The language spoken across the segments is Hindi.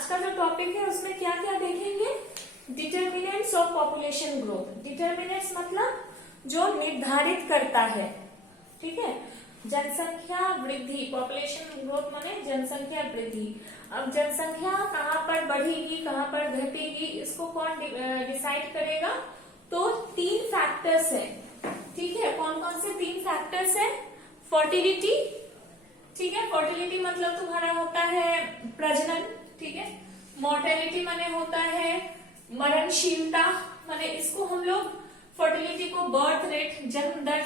आज का जो टॉपिक है उसमें क्या क्या देखेंगे, determinants of population growth. Determinants मतलब जो निर्धारित करता है, ठीक है, जनसंख्या वृद्धि, पॉपुलेशन ग्रोथ माने जनसंख्या वृद्धि। अब जनसंख्या कहाँ पर बढ़ेगी कहाँ पर घटेगी इसको कौन डिसाइड करेगा, तो 3 फैक्टर्स है, ठीक है। कौन कौन से 3 फैक्टर्स है, फर्टिलिटी, ठीक है, फर्टिलिटी मतलब तुम्हारा होता है प्रजनन, ठीक है। मोर्टेलिटी माने होता है मरणशीलता, माने इसको हम लोग फर्टिलिटी को बर्थ रेट, जन्म दर,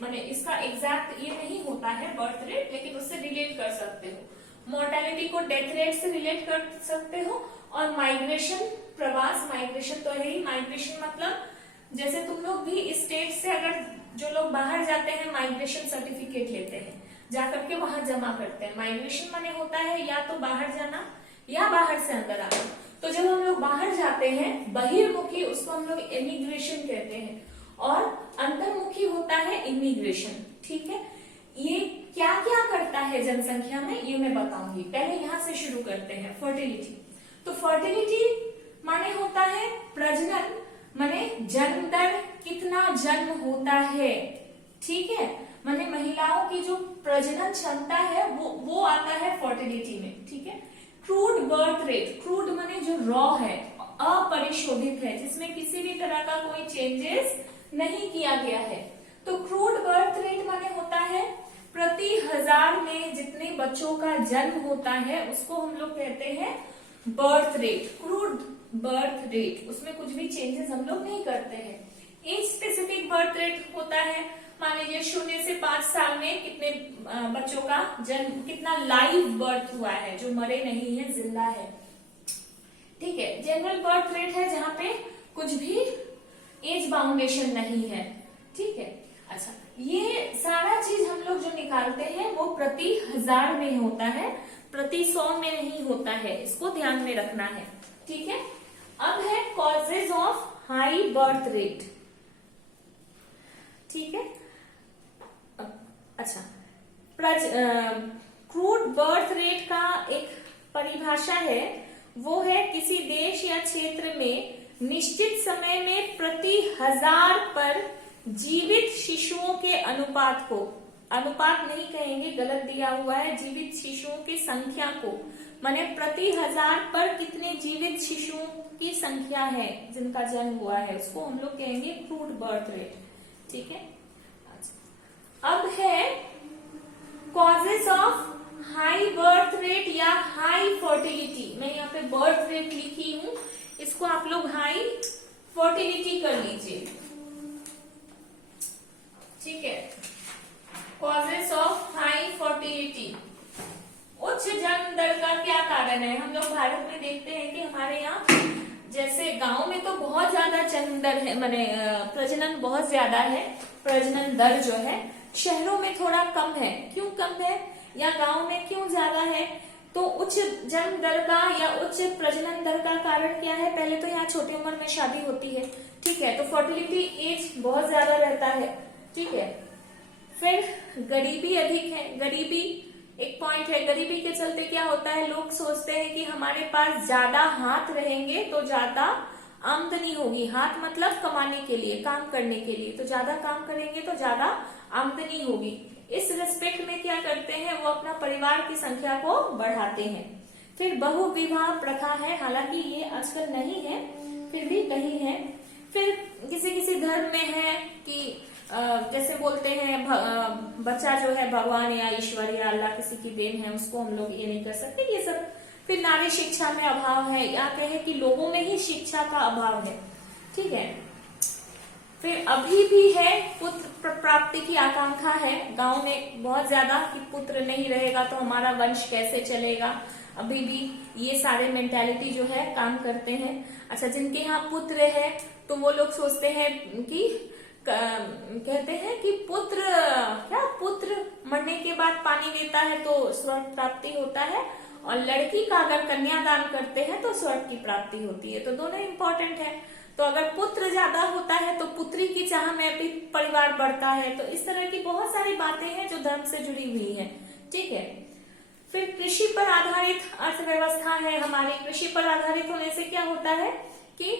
माने इसका एग्जैक्ट ये नहीं होता है बर्थ रेट, लेकिन उससे रिलेट कर सकते हो। मोर्टेलिटी को डेथ रेट से रिलेट कर सकते हो। और माइग्रेशन, प्रवास, माइग्रेशन तो है ही। माइग्रेशन मतलब जैसे तुम लोग भी स्टेट से अगर जो लोग बाहर जाते हैं माइग्रेशन सर्टिफिकेट लेते हैं, जाकर के वहां जमा करते हैं। माइग्रेशन माने होता है या तो बाहर जाना या बाहर से अंदर आना। तो जब हम लोग बाहर जाते हैं बहिर्मुखी, उसको हम लोग इमिग्रेशन कहते हैं, और अंतर्मुखी होता है इमिग्रेशन, ठीक है। ये क्या क्या करता है जनसंख्या में ये मैं बताऊंगी। पहले यहां से शुरू करते हैं, फर्टिलिटी। तो फर्टिलिटी माने होता है प्रजनन, माने जन्म दर, कितना जन्म होता है, ठीक है, माने महिलाओं की जो प्रजनन क्षमता है वो आता है फर्टिलिटी में, ठीक है। क्रूड बर्थ रेट, क्रूड माने जो रॉ है, अपरिशोधित है, जिसमें किसी भी तरह का कोई चेंजेस नहीं किया गया है। तो क्रूड बर्थ रेट माने होता है प्रति 1000 में जितने बच्चों का जन्म होता है उसको हम लोग कहते हैं birth rate, crude birth rate. उसमें कुछ भी चेंजेस हम लोग नहीं करते हैं। एज स्पेसिफिक बर्थ रेट होता है, मान लीजिए 0 से 5 साल में कितने बच्चों का जन्म, कितना लाइव बर्थ हुआ है, जो मरे नहीं है, जिंदा है, ठीक है। जनरल बर्थ रेट है जहां पे कुछ भी एज बाउंडेशन नहीं है, ठीक है। अच्छा, ये सारा चीज हम लोग जो निकालते हैं वो प्रति 1000 में होता है, प्रति 100 में नहीं होता है, इसको ध्यान में रखना है, ठीक है। अब है causes of high birth rate, ठीक है। अच्छा, क्रूड बर्थ रेट का एक परिभाषा है, वो है किसी देश या क्षेत्र में निश्चित समय में प्रति 1000 पर जीवित शिशुओं के अनुपात को, अनुपात नहीं कहेंगे, गलत दिया हुआ है, जीवित शिशुओं की संख्या को, माने प्रति 1000 पर कितने जीवित शिशुओं की संख्या है जिनका जन्म हुआ है, उसको हम लोग कहेंगे क्रूड बर्थ रेट, ठीक है। अब है causes of high birth rate या हाई फर्टिलिटी। मैं यहाँ पे बर्थ रेट लिखी हूं, इसको आप लोग हाई फर्टिलिटी कर लीजिए, ठीक है। कॉजेज ऑफ हाई फर्टिलिटी, उच्च जन्म दर का क्या कारण है। हम लोग भारत में देखते हैं कि हमारे यहाँ जैसे गांव में तो बहुत ज्यादा जन्म दर है, माने प्रजनन बहुत ज्यादा है, प्रजनन दर जो है, शहरों में थोड़ा कम है। क्यों कम है या गांव में क्यों ज्यादा है, तो उच्च जन्म दर का या उच्च प्रजनन दर का कारण क्या है। पहले तो यहाँ छोटी उम्र में शादी होती है, ठीक है, तो फर्टिलिटी एज बहुत ज्यादा रहता है, ठीक है। फिर गरीबी अधिक है, गरीबी एक पॉइंट है। गरीबी के चलते क्या होता है, लोग सोचते हैं कि हमारे पास ज्यादा हाथ रहेंगे तो ज्यादा आमदनी होगी। हाथ मतलब कमाने के लिए, काम करने के लिए, तो ज्यादा काम करेंगे तो ज्यादा आमदनी होगी। इस रिस्पेक्ट में क्या करते हैं, वो अपना परिवार की संख्या को बढ़ाते हैं। फिर बहुविवाह प्रथा है, हालांकि ये आजकल नहीं है, फिर भी कहीं है। फिर किसी किसी धर्म में है कि जैसे बोलते हैं बच्चा जो है भगवान या ईश्वर या अल्लाह किसी की देन है, उसको हम लोग ये नहीं कर सकते, ये सब। फिर नारी शिक्षा में अभाव है, या कहे कि लोगों में ही शिक्षा का अभाव है, ठीक है। फिर अभी भी है पुत्र प्राप्ति की आकांक्षा है गांव में बहुत ज्यादा, कि पुत्र नहीं रहेगा तो हमारा वंश कैसे चलेगा। अभी भी ये सारे मेंटालिटी जो है काम करते हैं। अच्छा, जिनके यहाँ पुत्र है तो वो लोग सोचते हैं कि कहते हैं कि पुत्र मरने के बाद पानी देता है तो स्वर्ग प्राप्ति होता है, और लड़की का अगर कन्यादान करते हैं तो स्वर्ग की प्राप्ति होती है। तो दोनों इंपॉर्टेंट है। तो अगर पुत्र ज्यादा होता है तो पुत्री की चाह में भी परिवार बढ़ता है। तो इस तरह की बहुत सारी बातें हैं जो धर्म से जुड़ी हुई हैं, ठीक है। फिर कृषि पर आधारित अर्थव्यवस्था है हमारी। कृषि पर आधारित होने से क्या होता है कि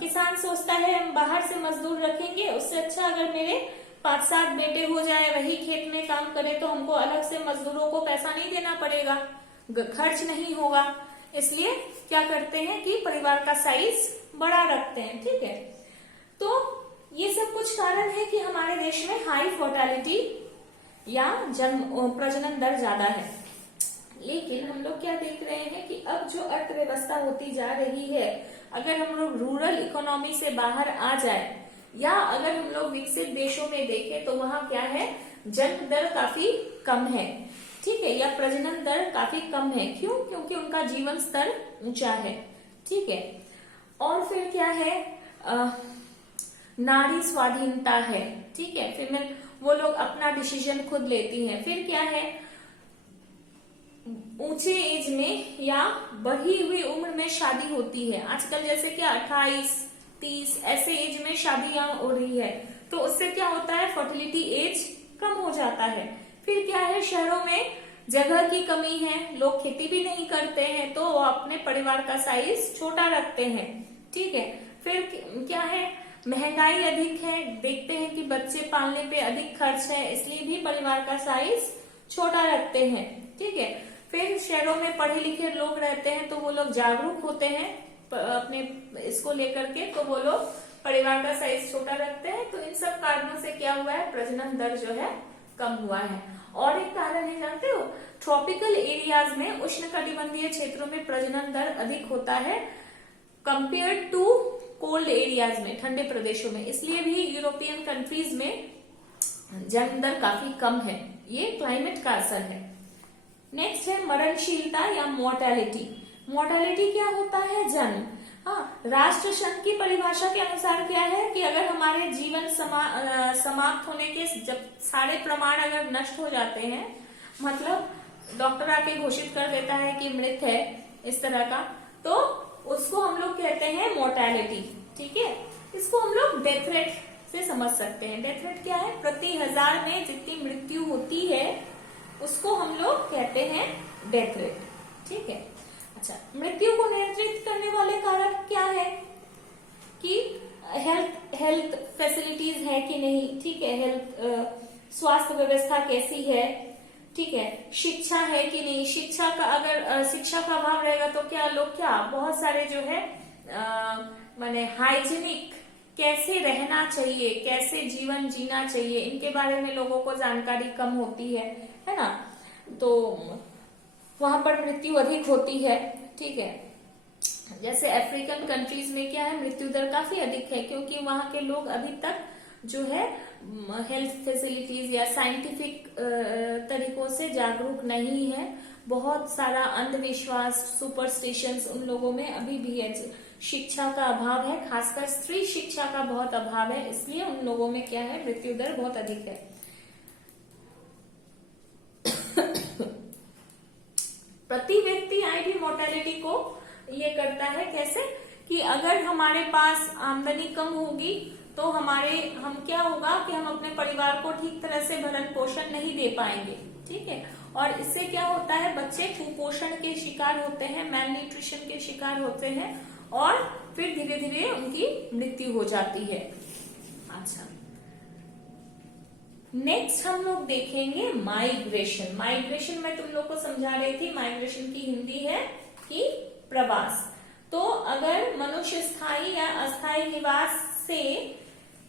किसान सोचता है हम बाहर से मजदूर रखेंगे, उससे अच्छा अगर मेरे 5-7 बेटे हो जाए वही खेत में काम करे तो हमको अलग से मजदूरों को पैसा नहीं देना पड़ेगा, खर्च नहीं होगा। इसलिए क्या करते हैं कि परिवार का साइज बड़ा रखते हैं। ठीक है, तो ये सब कुछ कारण है कि हमारे देश में हाई फर्टिलिटी या प्रजनन दर ज्यादा है। लेकिन हम लोग क्या देख रहे हैं कि अब जो अर्थव्यवस्था होती जा रही है, अगर हम लोग रूरल इकोनॉमी से बाहर आ जाए या अगर हम लोग विकसित देशों में देखें तो वहां क्या है, जन्म दर काफी कम है। ठीक है, या प्रजनन दर काफी कम है। क्यों? क्योंकि उनका जीवन स्तर ऊंचा है। ठीक है, और फिर क्या है, नारी स्वाधीनता है। ठीक है, फीमेल वो लोग अपना डिसीजन खुद लेती हैं। फिर क्या है, ऊंचे एज में या बढ़ी हुई उम्र में शादी होती है। आजकल जैसे कि 28-30 ऐसे एज में शादियां हो रही है, तो उससे क्या होता है, फर्टिलिटी एज कम हो जाता है। फिर क्या है, शहरों में जगह की कमी है, लोग खेती भी नहीं करते हैं तो वो अपने परिवार का साइज छोटा रखते हैं। ठीक है, फिर क्या है, महंगाई अधिक है, देखते हैं कि बच्चे पालने पे अधिक खर्च है, इसलिए भी परिवार का साइज छोटा रखते हैं। ठीक है, फिर शहरों में पढ़े लिखे लोग रहते हैं तो वो लोग जागरूक होते हैं अपने इसको लेकर के, तो वो लोग परिवार का साइज छोटा रखते हैं। तो इन सब कारणों से क्या हुआ है, प्रजनन दर जो है कम हुआ है। और एक कारण है, जानते हो, ट्रॉपिकल एरियाज में, उष्णकटिबंधीय क्षेत्रों में प्रजनन दर अधिक होता है कंपेयर टू कोल्ड एरियाज में, ठंडे प्रदेशों में। इसलिए भी यूरोपियन कंट्रीज में जन्म दर काफी कम है। ये क्लाइमेट का असर है। नेक्स्ट है मरणशीलता या मोर्टेलिटी। मोर्टेलिटी क्या होता है, जन्म। हाँ, राष्ट्र संघ की परिभाषा के अनुसार क्या है कि अगर हमारे जीवन समाप्त होने के जब सारे प्रमाण अगर नष्ट हो जाते हैं, मतलब डॉक्टर आके घोषित कर देता है कि मृत है, इस तरह का, तो उसको हम लोग कहते हैं मोर्टेलिटी। ठीक है, इसको हम लोग डेथ रेट से समझ सकते हैं। डेथ रेट क्या है, प्रति 1000 में जितनी मृत्यु होती है उसको हम लोग कहते हैं डेथ रेट। ठीक है, अच्छा, मृत्यु को नियंत्रित करने वाले कारक क्या है कि हेल्थ फैसिलिटीज है कि नहीं। ठीक है, हेल्थ स्वास्थ्य व्यवस्था कैसी है। ठीक है, शिक्षा है कि नहीं। शिक्षा का अगर शिक्षा का अभाव रहेगा तो क्या लोग क्या बहुत सारे जो है माने हाइजीनिक कैसे रहना चाहिए, कैसे जीवन जीना चाहिए, इनके बारे में लोगों को जानकारी कम होती है ना, तो वहां पर मृत्यु अधिक होती है। ठीक है, जैसे अफ्रीकन कंट्रीज में क्या है, मृत्यु दर काफी अधिक है क्योंकि वहां के लोग अभी तक जो है हेल्थ फैसिलिटीज या साइंटिफिक तरीकों से जागरूक नहीं है। बहुत सारा अंधविश्वास, सुपरस्टिशंस उन लोगों में अभी भी है। शिक्षा का अभाव है, खासकर स्त्री शिक्षा का बहुत अभाव है, इसलिए उन लोगों में क्या है, मृत्यु दर बहुत अधिक है। प्रति व्यक्ति आईडी मोर्टेलिटी को ये करता है कैसे कि अगर हमारे पास आमदनी कम होगी तो हम क्या होगा कि हम अपने परिवार को ठीक तरह से भरण पोषण नहीं दे पाएंगे। ठीक है, और इससे क्या होता है, बच्चे कुपोषण के शिकार होते हैं, मैल न्यूट्रिशन के शिकार होते हैं और फिर धीरे धीरे उनकी मृत्यु हो जाती है। अच्छा, नेक्स्ट हम लोग देखेंगे माइग्रेशन। माइग्रेशन मैं तुम लोग को समझा रही थी, माइग्रेशन की हिंदी है कि प्रवास। तो अगर मनुष्य स्थायी या अस्थायी निवास से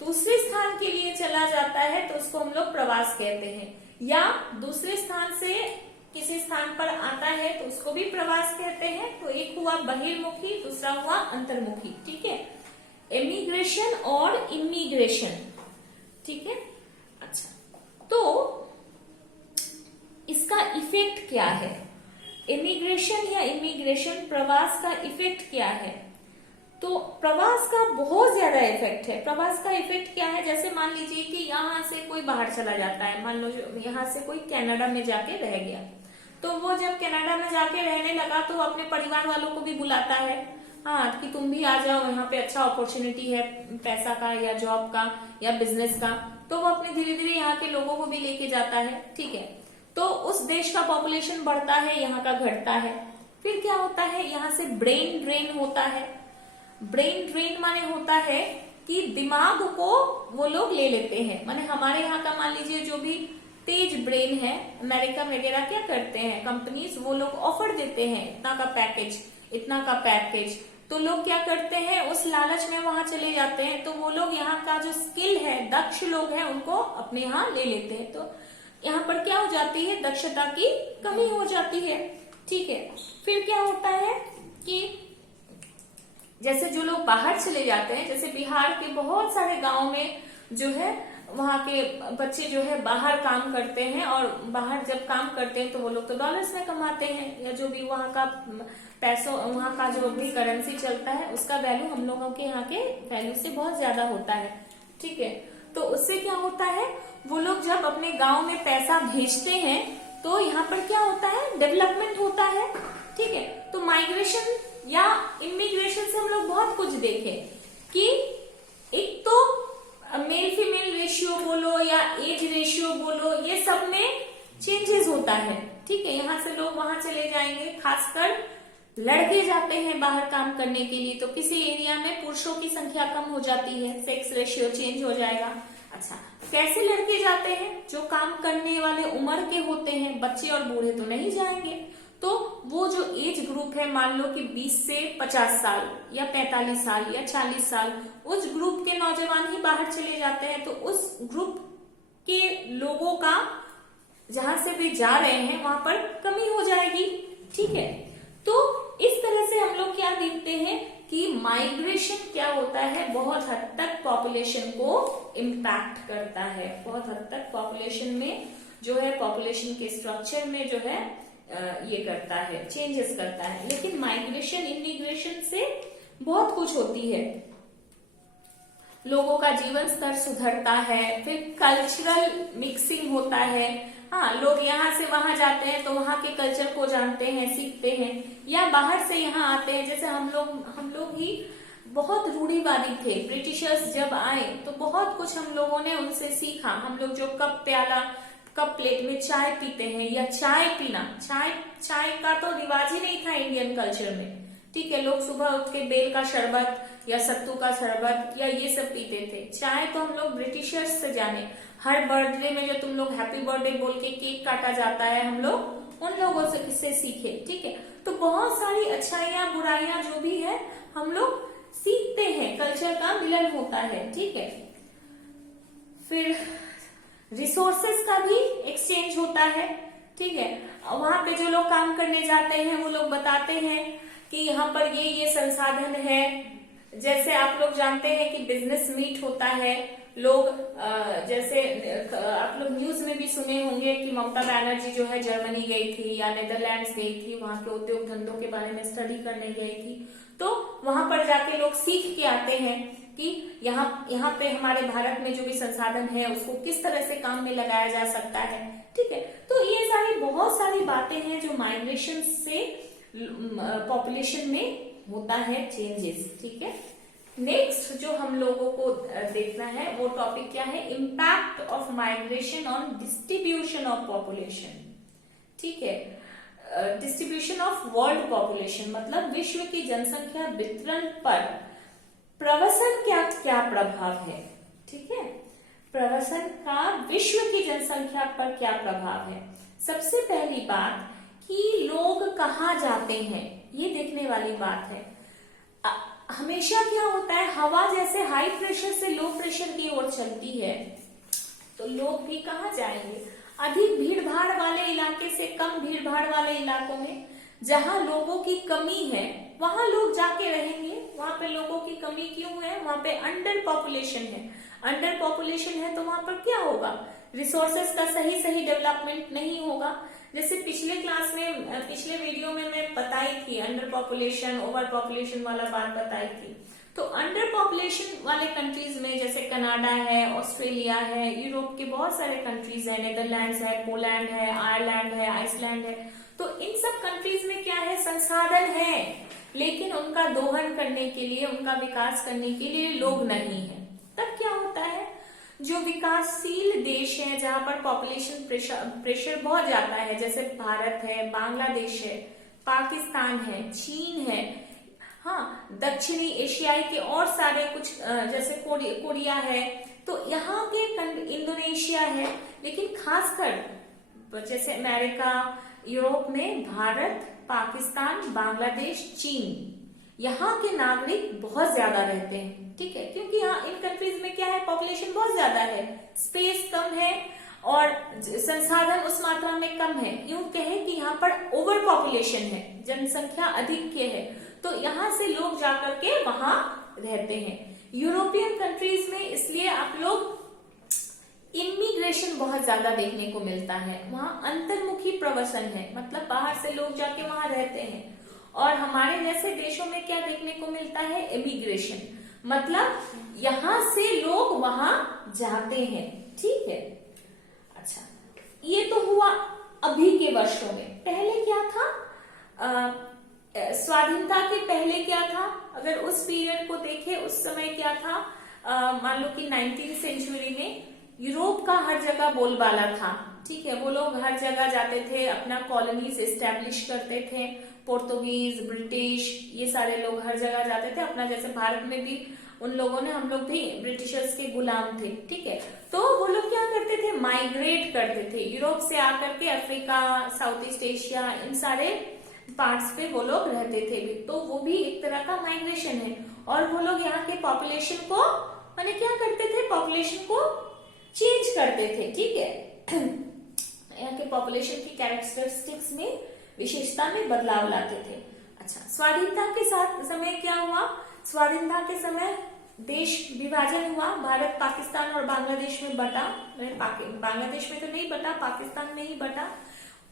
दूसरे स्थान के लिए चला जाता है तो उसको हम लोग प्रवास कहते हैं, या दूसरे स्थान से किसी स्थान पर आता है तो उसको भी प्रवास कहते हैं। तो एक हुआ बहिर्मुखी, दूसरा हुआ अंतर्मुखी। ठीक है, एमिग्रेशन और इमिग्रेशन। ठीक है, अच्छा, तो इसका इफेक्ट क्या है, इमिग्रेशन या इमिग्रेशन, प्रवास का इफेक्ट क्या है? तो प्रवास का बहुत ज्यादा इफेक्ट है। प्रवास का इफेक्ट क्या है, जैसे मान लीजिए कि यहाँ से कोई बाहर चला जाता है, मान लो यहाँ से कोई कनाडा में जाके रह गया, तो वो जब कनाडा में जाके रहने लगा तो वो अपने परिवार वालों को भी बुलाता है, हाँ, कि तुम भी आ जाओ, यहाँ पे अच्छा अपॉर्चुनिटी है पैसा का या जॉब का या बिजनेस का, तो वो अपने धीरे धीरे यहाँ के लोगों को भी लेके जाता है। ठीक है, तो उस देश का पॉपुलेशन बढ़ता है, यहाँ का घटता है। फिर क्या होता है, यहाँ से ब्रेन ड्रेन होता है। ब्रेन ड्रेन माने होता है कि दिमाग को वो लोग ले लेते हैं। माने हमारे यहाँ का मान लीजिए जो भी तेज ब्रेन है, अमेरिका वगैरह क्या करते हैं कंपनीज, वो लोग ऑफर देते हैं इतना का पैकेज, इतना का पैकेज, तो लोग क्या करते हैं उस लालच में वहां चले जाते हैं। तो वो लोग यहाँ का जो स्किल है, दक्ष लोग हैं, उनको अपने यहाँ ले लेते हैं। तो यहाँ पर क्या हो जाती है, दक्षता की कमी हो जाती है। ठीक है, फिर क्या होता है कि जैसे जो लोग बाहर चले जाते हैं, जैसे बिहार के बहुत सारे गांव में जो है वहां के बच्चे जो है बाहर काम करते हैं, और बाहर जब काम करते हैं तो वो लोग तो डॉलर्स में कमाते हैं, या जो भी वहां का पैसों, वहां का जो भी करेंसी चलता है उसका वैल्यू हम लोगों के यहाँ के वैल्यू से बहुत ज्यादा होता है। ठीक है, तो उससे क्या होता है, वो लोग जब अपने गांव में पैसा भेजते हैं तो यहाँ पर क्या होता है, डेवलपमेंट होता है। ठीक है, तो माइग्रेशन या इमिग्रेशन से हम लोग बहुत कुछ देखें कि एक तो मेल फीमेल रेशियो बोलो या एज रेशियो बोलो, ये सब में चेंजेस होता है। ठीक है, यहाँ से लोग वहां चले जाएंगे, खासकर लड़के जाते हैं बाहर काम करने के लिए, तो किसी एरिया में पुरुषों की संख्या कम हो जाती है, सेक्स रेशियो चेंज हो जाएगा। अच्छा, कैसे लड़के जाते हैं, जो काम करने वाले उम्र के होते हैं, बच्चे और बूढ़े तो नहीं जाएंगे। तो वो जो एज ग्रुप है, मान लो कि 20 से 50 साल या 45 साल या 40 साल, उस ग्रुप के नौजवान ही बाहर चले जाते हैं। तो उस ग्रुप के लोगों का जहां से भी जा रहे हैं वहां पर कमी हो जाएगी। ठीक है, तो इस तरह से हम लोग क्या देखते हैं कि माइग्रेशन क्या होता है, बहुत हद तक पॉपुलेशन को इम्पैक्ट करता है, बहुत हद तक पॉपुलेशन में जो है, पॉपुलेशन के स्ट्रक्चर में जो है ये करता है, चेंजेस करता है। लेकिन माइग्रेशन इमिग्रेशन से बहुत कुछ होती है, लोगों का जीवन स्तर सुधरता है, फिर कल्चरल मिक्सिंग होता है। हाँ, लोग यहाँ से वहां जाते हैं तो वहां के कल्चर को जानते हैं, सीखते हैं, या बाहर से यहाँ आते हैं। जैसे हम लोग ही बहुत रूढ़िवादी थे, ब्रिटिशर्स जब आए तो बहुत कुछ हम लोगों ने उनसे सीखा। हम लोग जो कप प्लेट में चाय पीते हैं, या चाय पीना, चाय का तो रिवाज ही नहीं था इंडियन कल्चर में। ठीक है, लोग सुबह उठ के बेल का शरबत या सत्तू का शरबत या ये सब पीते थे। चाय तो हम लोग ब्रिटिशर्स से जाने, हर बर्थडे में जो तुम लोग हैप्पी बर्थडे बोल के केक काटा जाता है, हम लोग उन लोगों से सीखे। ठीक है, तो बहुत सारी अच्छाइयां बुराइयां जो भी है हम लोग सीखते हैं, कल्चर का मिलन होता है। ठीक है, फिर रिसोर्सेस का भी एक्सचेंज होता है। ठीक है, वहां पे जो लोग काम करने जाते हैं वो लोग बताते हैं कि यहाँ पर ये संसाधन है। जैसे आप लोग जानते हैं कि बिजनेस मीट होता है, लोग जैसे आप लोग न्यूज में भी सुने होंगे कि ममता बनर्जी जो है जर्मनी गई थी या नेदरलैंड्स गई थी, वहां के उद्योग धंधों के बारे में स्टडी करने गई थी। तो वहां पर जाके लोग सीख के आते हैं कि यहाँ पे हमारे भारत में जो भी संसाधन है उसको किस तरह से काम में लगाया जा सकता है। ठीक है, तो ये सारी बहुत सारी बातें हैं जो माइग्रेशन से पॉपुलेशन में होता है चेंजेस। ठीक है, नेक्स्ट जो हम लोगों को देखना है वो टॉपिक क्या है, impact of migration on distribution of population. ठीक है, डिस्ट्रीब्यूशन ऑफ वर्ल्ड पॉपुलेशन मतलब विश्व की जनसंख्या वितरण पर प्रवसन क्या प्रभाव है। ठीक है, प्रवसन का विश्व की जनसंख्या पर क्या प्रभाव है। सबसे पहली बात कि लोग कहाँ जाते हैं, ये देखने वाली बात है। हमेशा क्या होता है, हवा जैसे हाई प्रेशर से लो प्रेशर की ओर चलती है, तो लोग भी कहाँ जाएंगे, अधिक भीड़ भाड़ वाले इलाके से कम भीड़ भाड़ वाले इलाकों में, जहां लोगों की कमी है वहां लोग जाके रहेंगे। वहां पे लोगों की कमी क्यों है, वहां पे अंडर पॉपुलेशन है। अंडर पॉपुलेशन है तो वहां पर क्या होगा, रिसोर्सेस का सही डेवलपमेंट नहीं होगा। जैसे पिछले क्लास में, पिछले वीडियो में मैं बताई थी, अंडर पॉपुलेशन ओवर पॉपुलेशन वाला बात बताई थी। तो अंडर पॉपुलेशन वाले कंट्रीज में जैसे कनाडा है, ऑस्ट्रेलिया है, यूरोप के बहुत सारे कंट्रीज है, नेदरलैंड्स है, पोलैंड है, आयरलैंड है, आइसलैंड है। तो इन सब कंट्रीज में क्या है, संसाधन है, लेकिन उनका दोहन करने के लिए, उनका विकास करने के लिए लोग नहीं है। तब क्या होता है, जो विकासशील देश हैं जहां पर पॉपुलेशन प्रेशर बहुत ज्यादा है, जैसे भारत है, बांग्लादेश है, पाकिस्तान है, चीन है, हाँ, दक्षिणी एशियाई के और सारे कुछ जैसे कोरिया है, तो यहाँ के इंडोनेशिया है, लेकिन खासकर जैसे अमेरिका, यूरोप में भारत, पाकिस्तान, बांग्लादेश, चीन, यहाँ के नागरिक बहुत ज्यादा रहते हैं, ठीक है, क्योंकि यहाँ इन कंट्रीज में क्या है, पॉपुलेशन बहुत ज्यादा है, स्पेस कम है और संसाधन उस मात्रा में कम है। यूं कहे कि यहाँ पर ओवर पॉपुलेशन है, जनसंख्या अधिक के है, तो यहाँ से लोग जाकर के वहां रहते हैं। यूरोपियन कंट्रीज में इसलिए आप लोग इमिग्रेशन बहुत ज्यादा देखने को मिलता है, वहां अंतर्मुखी प्रवसन है, मतलब बाहर से लोग जाके वहां रहते हैं। और हमारे जैसे देशों में क्या देखने को मिलता है, इमिग्रेशन, मतलब यहां से लोग वहां जाते हैं, ठीक है। अच्छा, ये तो हुआ अभी के वर्षों में। पहले क्या था, स्वाधीनता के पहले क्या था, अगर उस पीरियड को देखें, उस समय क्या था, मान लो कि 19th सेंचुरी में यूरोप का हर जगह बोलबाला था, ठीक है, वो लोग हर जगह जाते थे, अपना कॉलोनीज एस्टेब्लिश करते थे, पोर्तुगीज, ब्रिटिश, ये सारे लोग हर जगह जाते थे अपना, जैसे भारत में भी उन लोगों ने, हम लोग भी ब्रिटिशर्स के गुलाम थे, ठीक है, तो वो लोग क्या करते थे, माइग्रेट करते थे यूरोप से आकर के अफ्रीका, साउथ ईस्ट एशिया, इन सारे पार्ट्स पे वो लोग रहते थे, तो वो भी एक तरह का माइग्रेशन है। और वो लोग यहाँ के पॉपुलेशन को, माने क्या करते थे, पॉपुलेशन को चेंज करते थे, ठीक है, यहाँ के पॉपुलेशन की कैरेक्टरिस्टिक्स में, विशेषता में बदलाव लाते थे। अच्छा, स्वाधीनता के साथ समय क्या हुआ, स्वाधीनता के समय देश विभाजन हुआ, भारत पाकिस्तान और बांग्लादेश में बटा, बांग्लादेश में तो नहीं बटा, पाकिस्तान में ही बटा।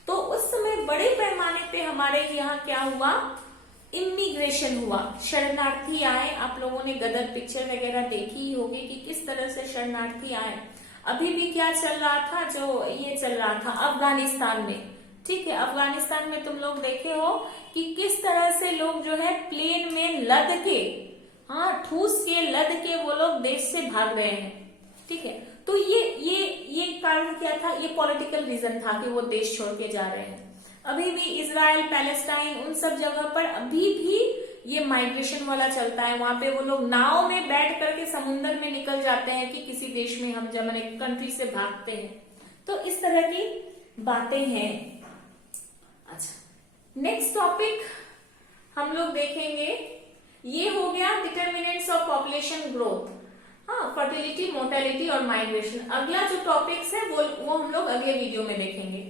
तो उस समय बड़े पैमाने पे हमारे यहाँ क्या हुआ, इमिग्रेशन हुआ, शरणार्थी आए। आप लोगों ने गदर पिक्चर वगैरह देखी ही होगी कि किस तरह से शरणार्थी आए। अभी भी क्या चल रहा था, जो ये चल रहा था अफगानिस्तान में, ठीक है, अफगानिस्तान में तुम लोग देखे हो कि किस तरह से लोग जो है प्लेन में लद के, हाँ, ठूस के लद के वो लोग देश से भाग रहे हैं, ठीक है। तो ये कारण क्या था, ये पॉलिटिकल रीजन था कि वो देश छोड़ के जा रहे हैं। अभी भी इजराइल, पैलेस्टाइन, उन सब जगह पर अभी भी ये माइग्रेशन वाला चलता है। वहां पे वो लोग नाव में बैठ करके समुद्र में निकल जाते हैं कि किसी देश में हम जब कंट्री से भागते हैं। तो इस तरह की बातें हैं। अच्छा, नेक्स्ट टॉपिक हम लोग देखेंगे, ये हो गया डिटर्मिनेंट्स ऑफ पॉपुलेशन ग्रोथ, हाँ, फर्टिलिटी, मोर्टेलिटी और माइग्रेशन। अगला जो टॉपिक्स है वो हम लोग अगले वीडियो में देखेंगे।